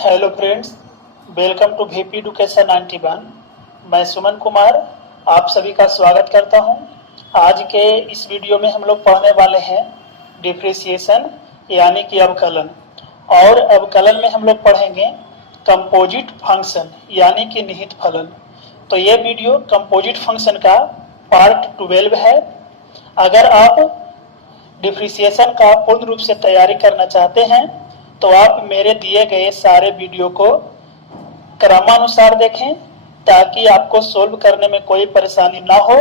Hello friends, welcome to VP education 91। मैं सुमन कुमार आप सभी का स्वागत करता हूं। आज के इस वीडियो में हम लोग पढ़ने वाले हैं डिप्रिसिएशन यानी कि अवकलन। और अवकलन में हम लोग पढ़ेंगे कंपोजिट फंक्शन यानी कि निहित फलन। तो ये वीडियो कंपोजिट फंक्शन का पार्ट 12 है। अगर आप डिप्रिसिएशन का पूर्ण रूप से तैयारी करना चाहते हैं तो आप मेरे दिए गए सारे वीडियो को क्रमानुसार देखें ताकि आपको सोल्व करने में कोई परेशानी ना हो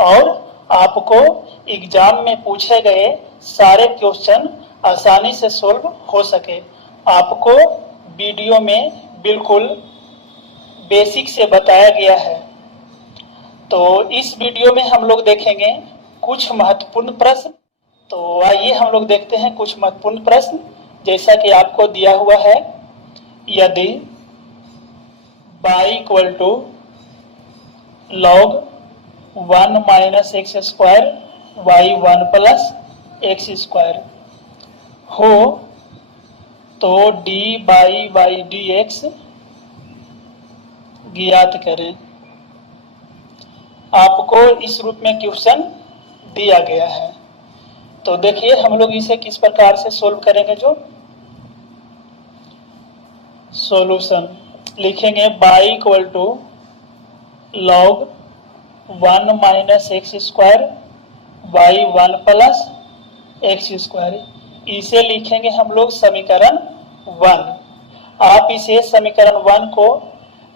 और आपको एग्जाम में पूछे गए सारे क्वेश्चन आसानी से सोल्व हो सके। आपको वीडियो में बिल्कुल बेसिक से बताया गया है। तो इस वीडियो में हम लोग देखेंगे कुछ महत्वपूर्ण प्रश्न। तो आइए हम लोग देखते हैं कुछ महत्वपूर्ण प्रश्न। जैसा कि आपको दिया हुआ है, यदि y equal to log 1 minus x square y 1 plus x square हो तो dy बाई dx ज्ञात करें। आपको इस रूप में क्वेश्चन दिया गया है। तो देखिए हम लोग इसे किस प्रकार से सोल्व करेंगे। जो सॉल्यूशन लिखेंगे y equal to log 1 minus x square y 1 plus x square. इसे लिखेंगे हम लोग समीकरण 1। आप इसे समीकरण 1 को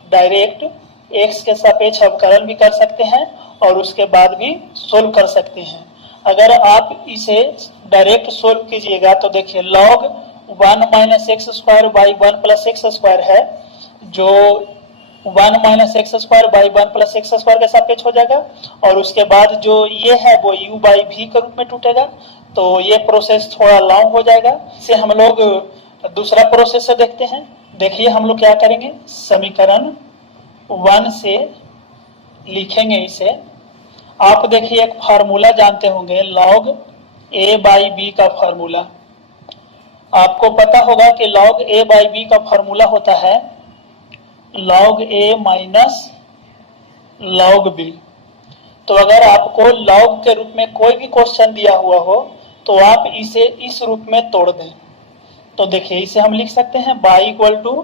डायरेक्ट x के सापेक्ष अवकलन भी कर सकते हैं और उसके बाद भी सोल्व कर सकते हैं। अगर आप इसे डायरेक्ट सोल्व कीजिएगा तो देखिए log 1 minus x square by 1 plus x square है, जो 1 minus x square by 1 plus x square के सापेक्ष हो जाएगा और उसके बाद जो ये है वो u बाई v के रूप में टूटेगा। तो ये प्रोसेस थोड़ा लॉन्ग हो जाएगा। इसे हम लोग दूसरा प्रोसेस से देखते हैं। देखिए हम लोग क्या करेंगे, समीकरण 1 से लिखेंगे इसे। आप देखिए एक फार्मूला जानते होंगे log a बाई b का फार्मूला। आपको पता होगा कि log a बाई b का फार्मूला होता है log a minus log b। तो अगर आपको log के रूप में कोई भी क्वेश्चन दिया हुआ हो तो आप इसे इस रूप में तोड़ दें। तो देखिए इसे हम लिख सकते हैं y equal to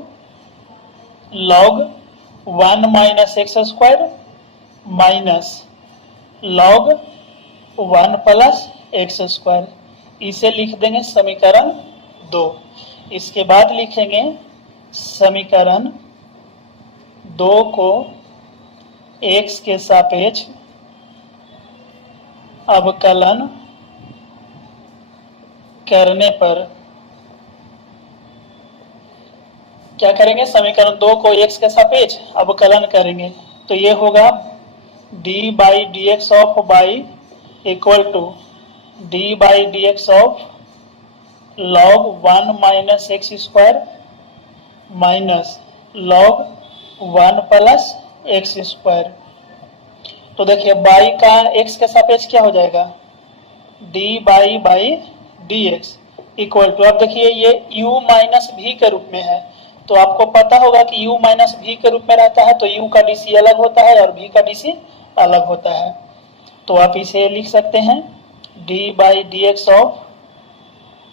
log 1 minus x square minus log 1 plus x square. इसे लिख देंगे समीकरण 2। इसके बाद लिखेंगे समीकरण 2 को x के सापेक्ष अवकलन करने पर क्या करेंगे, समीकरण 2 को x के सापेक्ष अवकलन करेंगे। तो ये होगा d by d x of y equal to d by d x of log 1 minus x square minus log 1 plus x square. तो देखिए y का x के सापेक्ष क्या हो जाएगा, d by d x equal to, अब देखिए ये u माइनस v के रूप में है। तो आपको पता होगा कि u माइनस v के रूप में रहता है तो u का dc अलग होता है और v का dc अलग होता है। तो आप इसे लिख सकते हैं d by d x of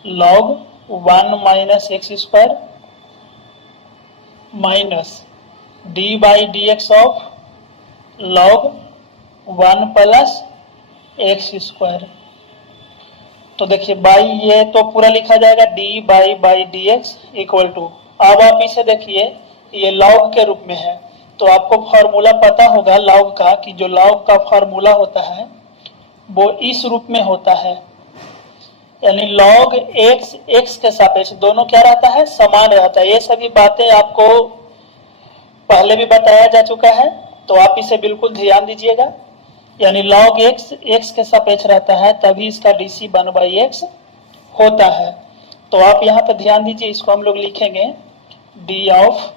log 1 minus x square minus d by d x of log 1 plus x square. तो देखिए बाई ये तो पूरा लिखा जाएगा d by d x equal to, अब आप इसे देखिए ये log के रूप में है। तो आपको फार्मूला पता होगा log का, कि जो log का फार्मूला होता है वो इस रूप में होता है, यानी log x के सापेक्ष दोनों क्या रहता है, समान रहता है। ये सभी बातें आपको पहले भी बताया जा चुका है, तो आप इसे बिल्कुल ध्यान दीजिएगा। यानी log x के सापेक्ष रहता है तभी इसका dc 1 बाई x होता है। तो आप यहाँ पे ध्यान दीजिए, इसको हम लोग लिखेंगे d of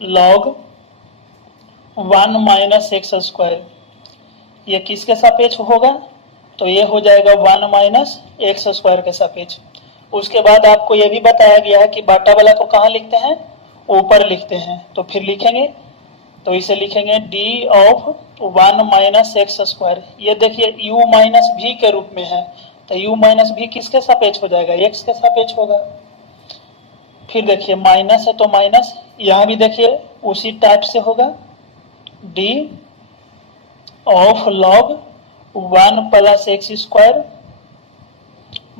log 1 minus x square. ये किसके सापेक्ष होगा, तो ये हो जाएगा 1 माइनस एक्स स्क्वायर के सापेक्ष। उसके बाद आपको ये भी बताया गया है कि बाटा वाला को कहाँ लिखते हैं, ऊपर लिखते हैं तो फिर लिखेंगे, तो इसे लिखेंगे D of 1 minus x square. ये देखिए u माइनस भी के रूप में है, तो u माइनस भी किसके सापेक्ष हो जाएगा, x के सापेक्ष होगा। फिर देखिए माइनस है तो माइनस, यहां भी देखिए उसी टाइप से होगा, d of log 1 plus x square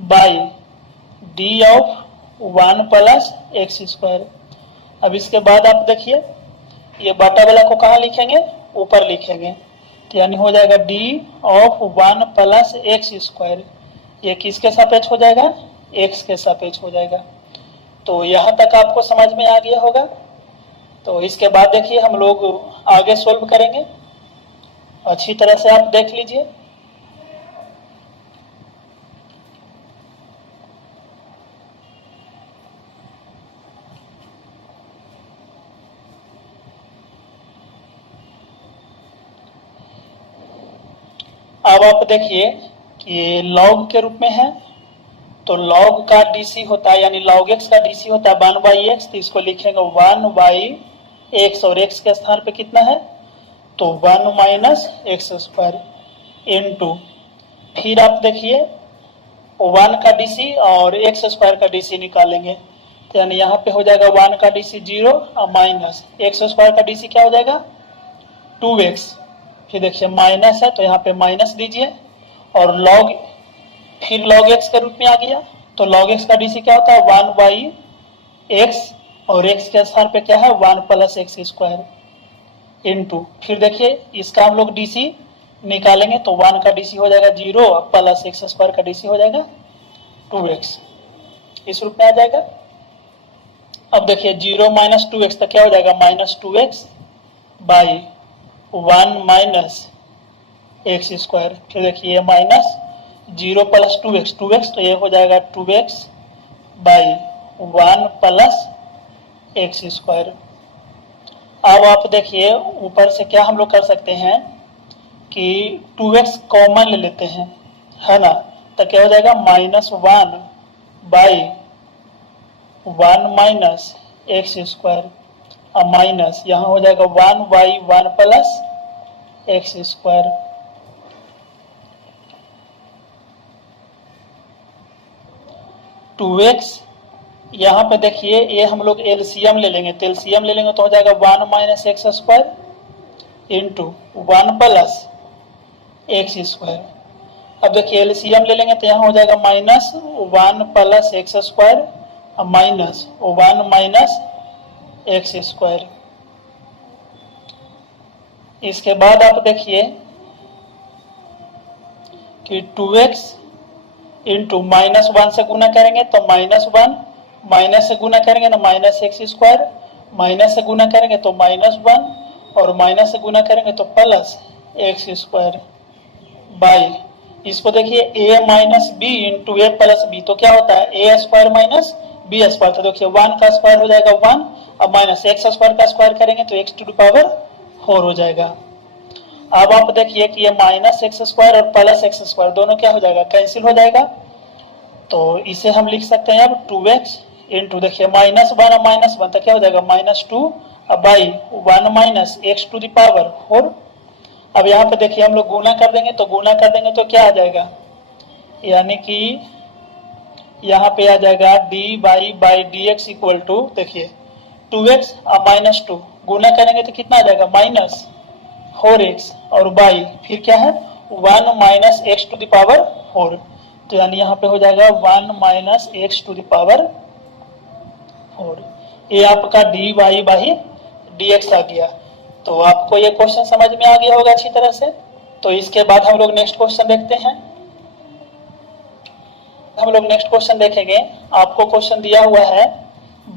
by D of 1 plus x square. अब इसके बाद आप देखिए ये बटा वाला को कहाँ लिखेंगे, ऊपर लिखेंगे, तो यानी हो जाएगा d of 1 plus x square. ये किसके सापेक्ष हो जाएगा, x के सापेक्ष हो जाएगा। तो यहाँ तक आपको समझ में आ गया होगा। तो इसके बाद देखिए हम लोग आगे सोल्व करेंगे, अच्छी तरह से आप देख लीजिए। अब आप देखिए कि log के रूप में है, तो log का dc होता है, यानी log x का dc होता है 1 बाई एक्स, तो इसको लिखेंगे 1 बाई एक्स, और x के स्थान पे कितना है, तो 1 माइनस एक्स स्क्वायर इनटू, फिर आप देखिए 1 का dc और एक्स स्क्वायर का dc निकालेंगे, तो यानी यहाँ पे हो जाएगा 1 का dc 0 और माइनस एक्स स्क्वायर का dc क्या हो जाएगा 2x। फिर देखिए माइनस है तो यहाँ पे माइनस दीजिए, और log, फिर log x के रूप में आ गया, तो log x का dc क्या होता है 1 बाई एक्स, और x के स्थान पे क्या है 1 प्लस एक्स स्क्वायर इनटू, फिर देखिए इसका हम लोग dc निकालेंगे, तो 1 का dc हो जाएगा 0 प्लस एक्स स्क्वायर का dc हो जाएगा 2x, इस रूप में आ जाएगा। अब देखिए 0 माइनस 2x तो क्या हो जाएगा minus 2x by 1 minus x square. फिर देखिए माइनस 0 प्लस 2x तो ये हो जाएगा 2x by 1 plus x square. अब आप देखिए ऊपर से क्या हम लोग कर सकते हैं कि 2x कॉमन ले लेते हैं, है ना, तो क्या हो जाएगा minus 1 by 1 minus x square, और माइनस यहाँ हो जाएगा 1 by 1 plus x square. Two x, यहाँ पे देखिए ये हम लोग एलसीएम ले लेंगे, तो एलसीएम ले लेंगे तो हो जाएगा 1 minus x square into 1 plus x square. अब देखिए एलसीएम ले लेंगे तो यहाँ हो जाएगा माइनस 1 प्लस एक्स स्क्वायर और माइनस 1 माइनस एक्स स्क्वायर। इसके बाद आप देखिए कि 2x इंटू माइनस 1 से गुना करेंगे तो माइनस 1, माइनस से गुना करेंगे तो माइनस एक्स स्क्वायर, माइनस से गुना करेंगे तो माइनस 1, और माइनस से गुना करेंगे तो प्लस एक्स स्क्वायर बाई, इसको देखिए a minus B into A plus B, तो क्या होता है A square minus B square. तो देखिए 1 का स्क्वायर हो जाएगा 1, और माइनस एक्स स्क्वायर का स्क्वायर करेंगे तो x टू द पावर 4 हो जाएगा। अब आप देखिए कि ये माइनस एक्स स्क्वायर और प्लस एक्स स्क्वायर दोनों क्या हो जाएगा कैंसिल हो जाएगा, तो इसे हम लिख सकते हैं अब 2x इंटू, देखिए माइनस 1 और माइनस 1 तो क्या हो जाएगा minus 2 by 1 minus x to the power 4। अब यहाँ पे देखिए हम लोग गुना कर देंगे, तो गुना कर देंगे तो क्या आ जाएगा, यानी कि यहाँ पे आ जाएगा d by d x equal to, देखिए 2x और माइनस 2 गुना करेंगे तो कितना आ जाएगा माइनस 4x, और बाई फिर क्या है 1 minus x to the power 4, तो यानी यहाँ पे हो जाएगा 1 minus x to the power 4। ये आपका डी बाई डी एक्स आ गया। तो आपको ये क्वेश्चन समझ में आ गया होगा अच्छी तरह से। तो इसके बाद हम लोग नेक्स्ट क्वेश्चन देखते हैं। हम लोग नेक्स्ट क्वेश्चन देखेंगे। आपको क्वेश्चन दिया हुआ है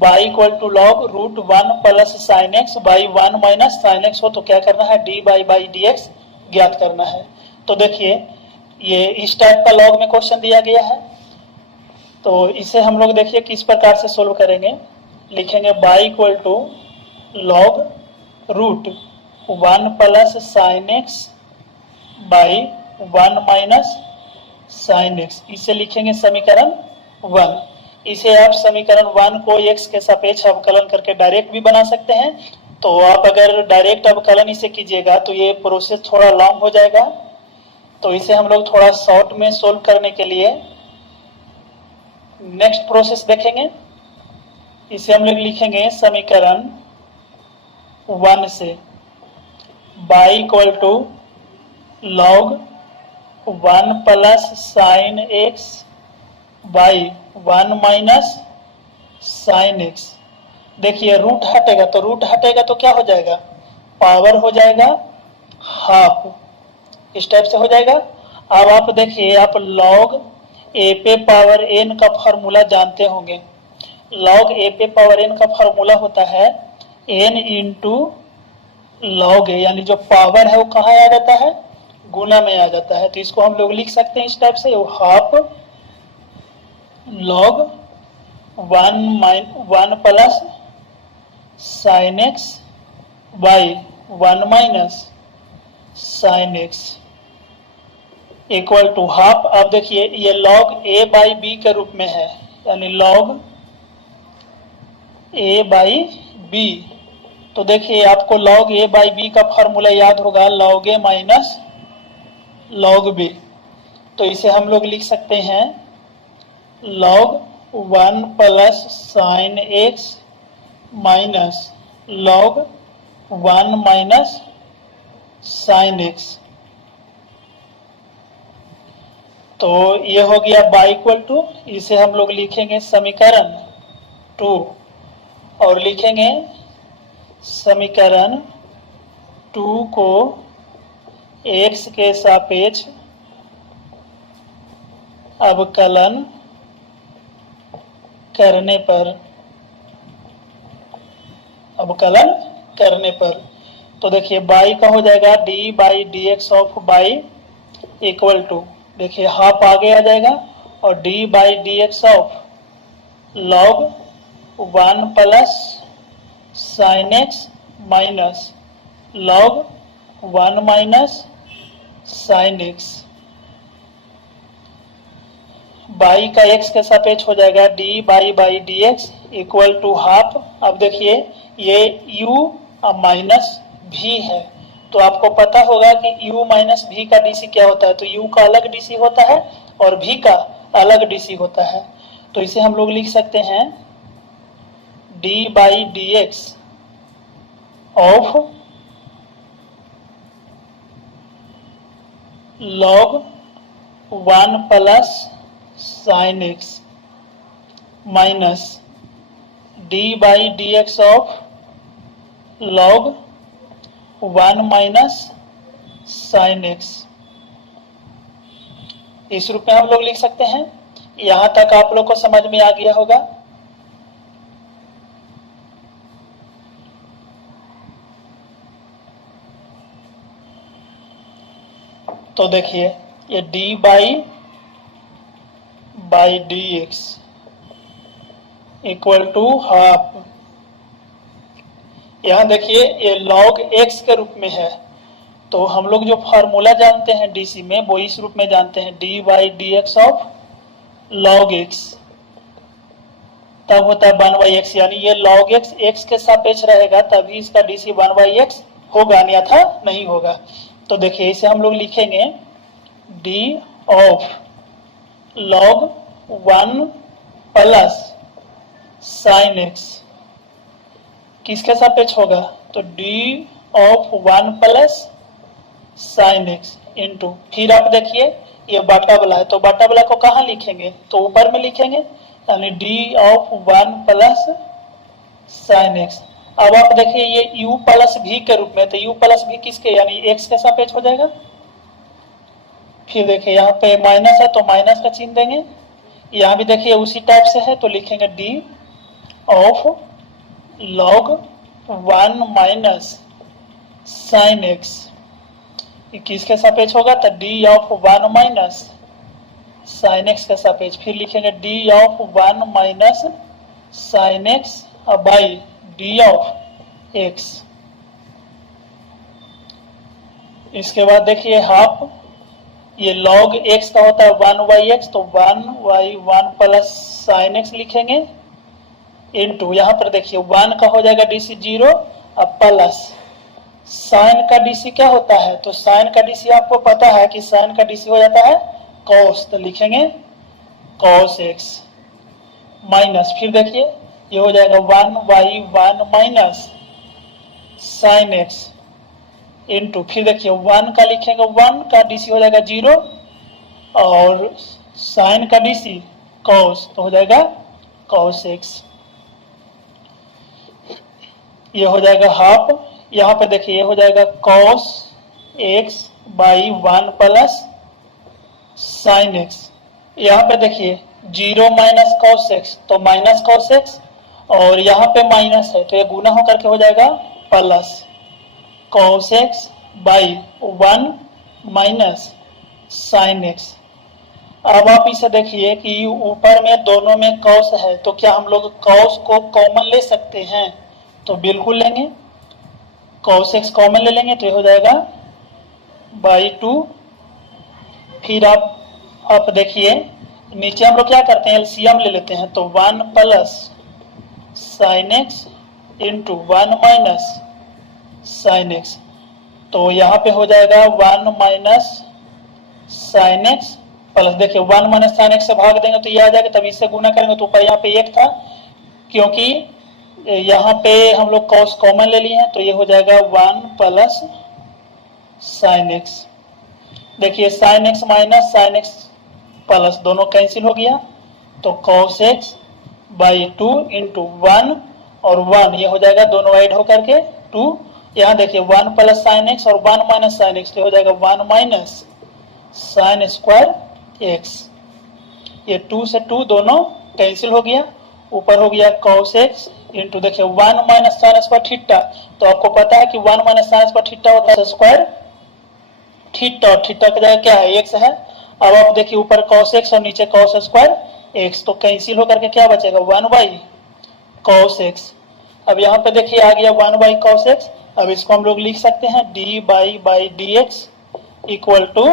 y equal to log root 1 plus sine x by 1 minus sine x हो, तो क्या करना है डी बाई डी एक्स ज्ञात करना है। तो देखिए ये इस टाइप का लॉग में क्वेश्चन दिया गया है, तो इसे हम लोग देखिए किस प्रकार से सोल्व करेंगे। लिखेंगे y equal to log root 1 plus sine x by 1 minus sine x, इसे लिखेंगे समीकरण 1। इसे आप समीकरण 1 को x के सापेक्ष अवकलन करके डायरेक्ट भी बना सकते हैं। तो आप अगर डायरेक्ट अवकलन इसे कीजिएगा तो ये प्रोसेस थोड़ा लॉन्ग हो जाएगा, तो इसे हम लोग थोड़ा शॉर्ट में सोल्व करने के लिए नेक्स्ट प्रोसेस देखेंगे। इसे हम लोग लिखेंगे समीकरण 1 से y equal to log 1 plus sine x by 1 minus sine x. देखिए रूट हटेगा तो क्या हो जाएगा, पावर हो जाएगा हाफ, इस टाइप से हो जाएगा। अब आप देखिए, आप लॉग ए पे पावर एन का फॉर्मूला जानते होंगे। लॉग ए पे पावर एन का फॉर्मूला होता है एन इंटू लॉग ए, यानी जो पावर है वो कहाँ आ जाता है, गुना में आ जाता है। तो इसको हम लोग लिख सकते हैं इस टाइप से, half log 1 plus sine x by 1 minus sine x equal to half. अब देखिए ये लॉग ए बाई बी के रूप में है, यानी लॉग ए बाई बी। तो देखिए आपको लॉग ए बाई बी का फॉर्मूला याद होगा, लॉग ए माइनस लॉग बी। तो इसे हम लोग लिख सकते हैं log 1 plus sine x minus log 1 minus sine x. तो ये हो गया बाई इक्वल टू, इसे हम लोग लिखेंगे समीकरण 2 और लिखेंगे समीकरण 2 को x के सापेक्ष अवकलन करने पर तो देखिए बाई का हो जाएगा d by d x of y equal to, देखिए हाफ आगे आ जाएगा और d by d x of log 1 plus sine x minus log 1 minus sine x. Y का x के सापेक्ष हो जाएगा d by d x equal to half. अब देखिए ये u माइनस v है, तो आपको पता होगा कि u माइनस v का dc क्या होता है। तो u का अलग dc होता है और v का अलग dc होता है। तो इसे हम लोग लिख सकते हैं d by d x of log 1 plus sine x minus d by d x of log 1 minus sine x. इस रूप में हम लोग लिख सकते हैं। यहां तक आप लोग को समझ में आ गया होगा। तो देखिए ये d by d x equal to half. यहां देखिए ये log x के रूप में है, तो हम लोग जो फॉर्मूला जानते हैं डीसी में वो इस रूप में जानते हैं, d by d x of log x तब होता है 1 बाई एक्स, यानी ये log x x के सापेक्ष रहेगा तभी इसका डीसी 1 बाई एक्स होगा, अन्यथा नहीं होगा। तो देखिए इसे हम लोग लिखेंगे d of log 1 plus sine x किसके सापेक्ष होगा, तो d of 1 plus sine x into, फिर आप देखिए ये बाटा वाला है, तो बाटा वाला को कहाँ लिखेंगे, तो ऊपर में लिखेंगे, यानी d of 1 plus sine x. अब आप देखिए ये u प्लस v के रूप में, तो u प्लस v किसके, यानी x के सापेक्ष हो जाएगा। फिर देखिए यहाँ पे माइनस है तो माइनस का चिन्ह देंगे, यहाँ भी देखिए उसी टाइप से है, तो लिखेंगे d of log 1 minus sine x किसके सापेक्ष होगा, तो d of 1 minus sine x के सापेक्ष। फिर लिखेंगे d of 1 minus sine x by d of x। इसके बाद देखिए हाफ, ये log x का होता है 1/x, तो 1/1 प्लस साइन एक्स लिखेंगे इनटू, यहाँ पर देखिए 1 का हो जाएगा डीसी 0 अब प्लस साइन का डीसी क्या होता है, तो साइन का डीसी आपको पता है कि साइन का डीसी हो जाता है cos, तो लिखेंगे cos x माइनस, फिर देखिए ये हो जाएगा 1/1 माइनस साइन एक्स इनटू, फिर देखिए 1 का लिखेंगे 1 का डीसी हो जाएगा 0 और साइन का डीसी cos, तो हो जाएगा cos x। ये हो जाएगा हाफ, यहाँ पे देखिए ये हो जाएगा cos x by 1 plus sine x, यहाँ पे देखिए 0 माइनस cos x, तो माइनस cos x और यहाँ पे माइनस है तो ये गुना होकर के हो जाएगा plus cos x by 1 minus sine x. अब आप इसे देखिए कि ऊपर में दोनों में cos है, तो क्या हम लोग cos को कॉमन ले सकते हैं, तो बिल्कुल लेंगे, cos x कॉमन ले लेंगे तो ये हो जाएगा बाई 2। फिर आप देखिए नीचे हम लोग क्या करते हैं एलसीएम ले लेते हैं, तो 1 plus sine x into 1 minus sine x, तो यहाँ पे हो जाएगा 1 माइनस साइन एक्स प्लस, देखिए 1 माइनस साइन एक्स से भाग देंगे तो ये आ जाएगा, तब इससे गुना करेंगे तो ऊपर यहाँ पे 1 था, क्योंकि यहाँ पे हम लोग cos कॉमन ले लिए हैं तो ये हो जाएगा 1 प्लस साइन एक्स। देखिए sign x minus sine x plus दोनों कैंसिल हो गया, तो cos x बाई 2 इंटू 1 और 1 ये हो जाएगा दोनों ऐड होकर के 2, यहाँ देखिए 1 प्लस साइन एक्स और 1 माइनस साइन एक्स तो हो जाएगा 1 माइनस साइन स्क्वायर एक्स, ये 2 से 2 दोनों कैंसिल हो गया, ऊपर हो गया cos x इंटू देखिए 1 माइनस साइन स्क्वायर थीटा, तो आपको पता है कि 1 माइनस साइन स्क्वायर थीटा होता है स्क्वायर थीटा और थीटा की जगह क्या है x है। अब आप देखिए ऊपर cos x और नीचे cos स्क्वायर x, तो कैंसिल होकर के क्या बचेगा 1 बाई cos x। अब यहाँ पे देखिए आ गया 1 बाई cos x, अब इसको हम लोग लिख सकते हैं d by d x equal to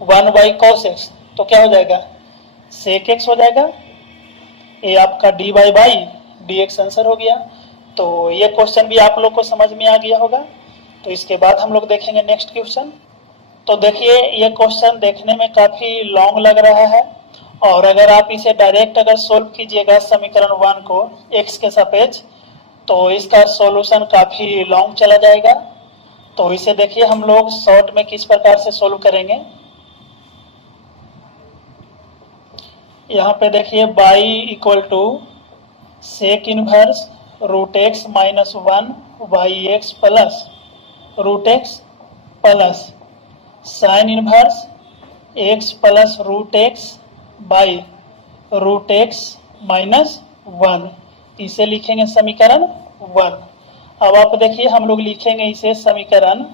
1 by cos x, तो क्या हो जाएगा sec x हो जाएगा, ये आपका dy बाई dx आंसर हो गया। तो ये क्वेश्चन भी आप लोग को समझ में आ गया होगा। तो इसके बाद हम लोग देखेंगे नेक्स्ट क्वेश्चन। तो देखिए ये क्वेश्चन देखने में काफी लॉन्ग लग रहा है, और अगर आप इसे डायरेक्ट अगर सोल्व कीजिएगा समीकरण 1 को x के सापेक्ष, तो इसका सॉल्यूशन काफी लॉन्ग चला जाएगा। तो इसे देखिए हम लोग शॉर्ट में किस प्रकार से सोल्व करेंगे। यहाँ पे देखिए y equal to sec inverse root x minus 1 y x plus root x plus sine inverse x plus root x by root x minus 1, इसे लिखेंगे समीकरण 1। अब आप देखिए हम लोग लिखेंगे इसे समीकरण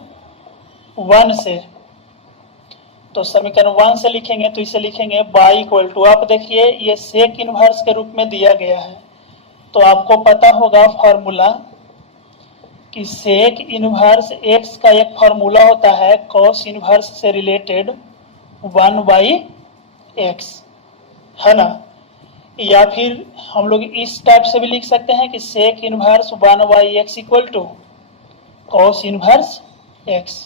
1 से, तो समीकरण 1 से लिखेंगे तो इसे लिखेंगे बाई इक्वल टू, आप देखिए ये सेक इनवर्स के रूप में दिया गया है, तो आपको पता होगा फॉर्मूला कि सेक इनवर्स एक्स का एक फॉर्मूला होता है कॉस इनवर्स से रिलेटेड 1 बाई एक्स, है ना। या फिर हम लोग इस टाइप से भी लिख सकते हैं कि sec inverse 1 by x equal to cos inverse x,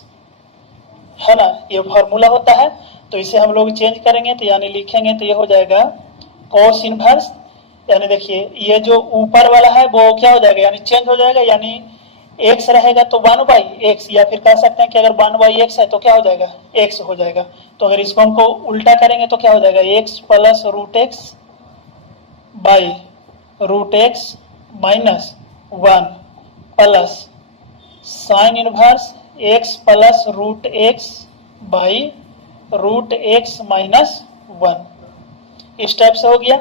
है ना, ये फॉर्मूला होता है। तो इसे हम लोग चेंज करेंगे तो यानी लिखेंगे तो ये हो जाएगा कॉस इनवर्स, यानी देखिए ये जो ऊपर वाला है वो क्या हो जाएगा, यानी चेंज हो जाएगा, यानी x रहेगा तो 1 बाई एक्स, या फिर कह सकते हैं कि अगर 1 बाई एक्स है तो क्या हो जाएगा x हो जाएगा। तो अगर इसको हमको उल्टा करेंगे तो क्या हो जाएगा x plus root x by root x minus 1 plus sine inverse x plus root x by root x minus 1, इस टाइप से हो गया।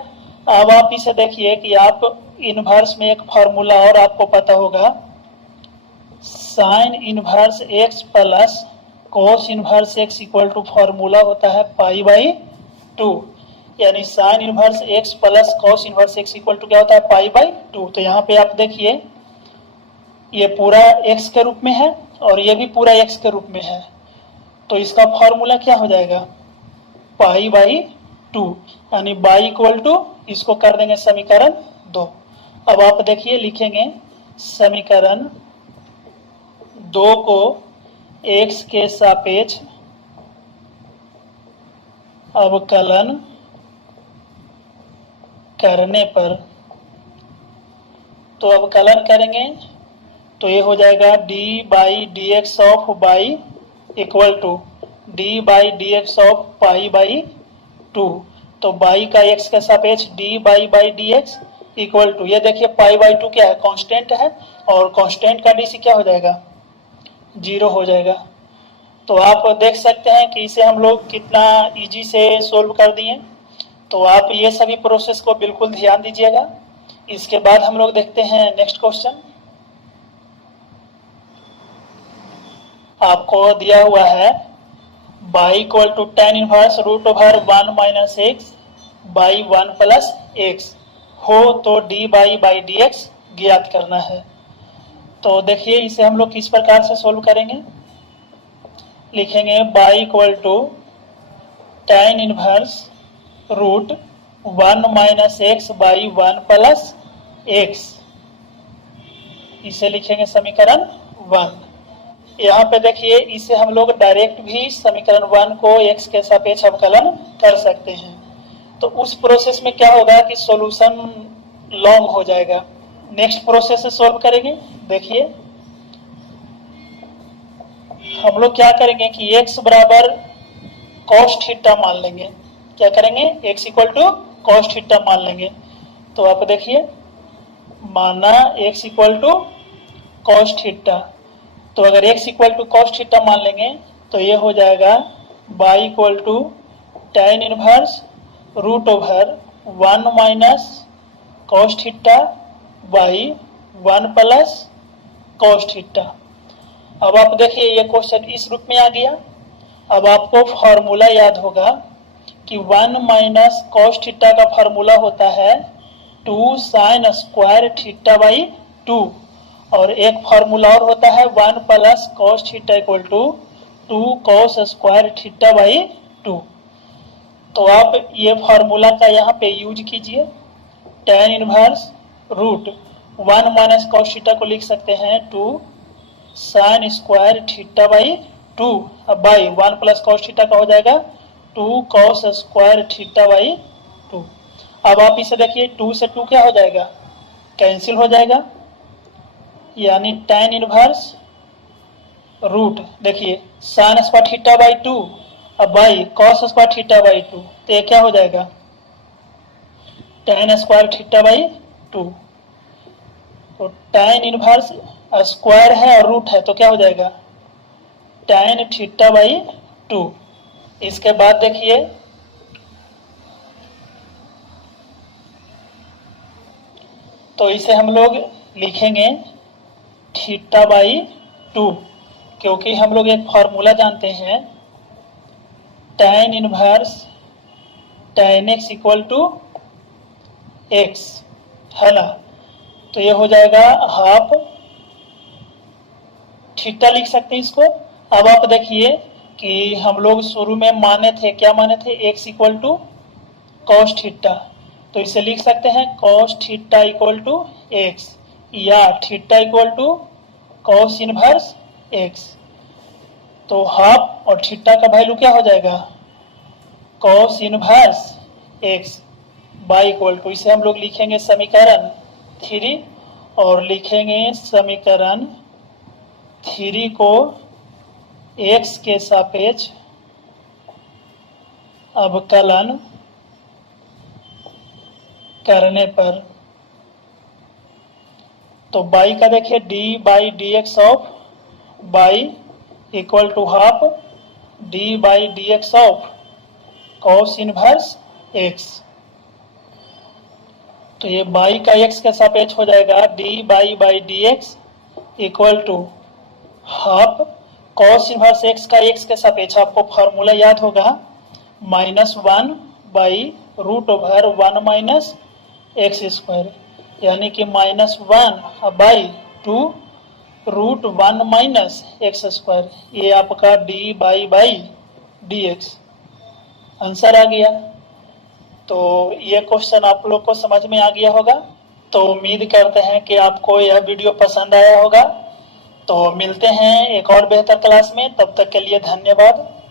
अब आप इसे देखिए कि आप इनवर्स में एक फॉर्मूला और आपको पता होगा, sine inverse x plus cos inverse x equal to formula होता है पाई बाई 2, यानी sine inverse x plus cos inverse x equal to क्या होता है पाई बाई 2। तो यहाँ पे आप देखिए ये पूरा x के रूप में है और ये भी पूरा x के रूप में है, तो इसका फॉर्मूला क्या हो जाएगा, पाई बाई 2, यानी बाई इक्वल टू, इसको कर देंगे समीकरण 2। अब आप देखिए लिखेंगे समीकरण 2 को x के सापेक्ष अवकलन करने पर, तो अवकलन करेंगे तो ये हो जाएगा d by d x of y equal to d by d x of pi by 2। तो बाई का x के सापेक्ष d by d x equal to, ये देखिए पाई बाई 2 क्या है, कांस्टेंट है, और कांस्टेंट का डी सी क्या हो जाएगा, 0 हो जाएगा। तो आप देख सकते हैं कि इसे हम लोग कितना इजी से सोल्व कर दिए। तो आप ये सभी प्रोसेस को बिल्कुल ध्यान दीजिएगा। इसके बाद हम लोग देखते हैं नेक्स्ट क्वेश्चन। आपको दिया हुआ है y equal to tan inverse root over 1 minus x by 1 plus x हो तो d बाई डी एक्स ज्ञात करना है। तो देखिए इसे हम लोग किस प्रकार से सोल्व करेंगे, लिखेंगे y equal to tan inverse root 1 minus x by 1 plus x, इसे लिखेंगे समीकरण 1। यहाँ पे देखिए इसे हम लोग डायरेक्ट भी समीकरण 1 को x के सापेक्ष अवकलन कर सकते हैं। तो उस प्रोसेस में क्या होगा कि सॉल्यूशन लॉन्ग हो जाएगा। नेक्स्ट प्रोसेस से सोल्व करेंगे। देखिए हम लोग क्या करेंगे कि x बराबर cos थीटा मान लेंगे। क्या करेंगे, x equal to cos theta मान लेंगे। तो आप देखिए माना x equal to cos theta, तो अगर x equal to cos theta मान लेंगे तो ये हो जाएगा y equal to tan inverse root over 1 minus cos theta by 1 plus cos theta. अब आप देखिए ये क्वेश्चन इस रूप में आ गया। अब आपको फॉर्मूला याद होगा कि 1 माइनस cos थीटा का फॉर्मूला होता है 2 साइन स्क्वायर थीटा बाई 2, और एक फॉर्मूला और होता है 1 plus cos theta equal to 2 cos square theta by 2। तो आप ये फॉर्मूला का यहाँ पे यूज कीजिए। tan inverse root 1 minus cos theta को लिख सकते हैं 2 साइन स्क्वायर थीटा बाई 2, अब बाई 1 प्लस cos थीटा का हो जाएगा 2 cos स्क्वायर थीटा बाई 2। अब आप इसे देखिए 2 से 2 क्या हो जाएगा, कैंसिल हो जाएगा, यानी tan इनवर्स रूट देखिए साइन स्क्वायर थीटा बाई 2 अब by cos square theta by 2, तो ये क्या हो जाएगा tan स्क्वायर थीटा बाई 2। तो tan इनवर्स स्क्वायर है और रूट है तो क्या हो जाएगा tan थीटा बाई 2। इसके बाद देखिए तो इसे हम लोग लिखेंगे थीटा बाई 2, क्योंकि हम लोग एक फॉर्मूला जानते हैं tan inverse tan x equal to x, है ना। तो ये हो जाएगा हाफ थीटा लिख सकते हैं इसको। अब आप देखिए कि हम लोग शुरू में माने थे, क्या माने थे, x equal to cos theta, तो इसे लिख सकते हैं cos theta equal to x या theta equal to cos inverse x। तो हाफ और थीटा का वैल्यू क्या हो जाएगा cos inverse x by equal to, इसे हम लोग लिखेंगे समीकरण 3 और लिखेंगे समीकरण 3 को x के सापेक्ष अवकलन करने पर। तो y का देखिए d by d x of y equal to half d by d x of cos inverse x। तो ये y का x के सापेक्ष हो जाएगा d by d x equal to half cos inverse x का x के सापेक्ष, आपको फॉर्मूला याद होगा -1 by root over 1 minus x square, यानी कि -1 बाई 2 √1 माइनस एक्स स्क्वायर, ये आपका dy/dx आंसर आ गया। तो ये क्वेश्चन आप लोग को समझ में आ गया होगा। तो उम्मीद करते हैं कि आपको यह वीडियो पसंद आया होगा। तो मिलते हैं एक और बेहतर क्लास में, तब तक के लिए धन्यवाद।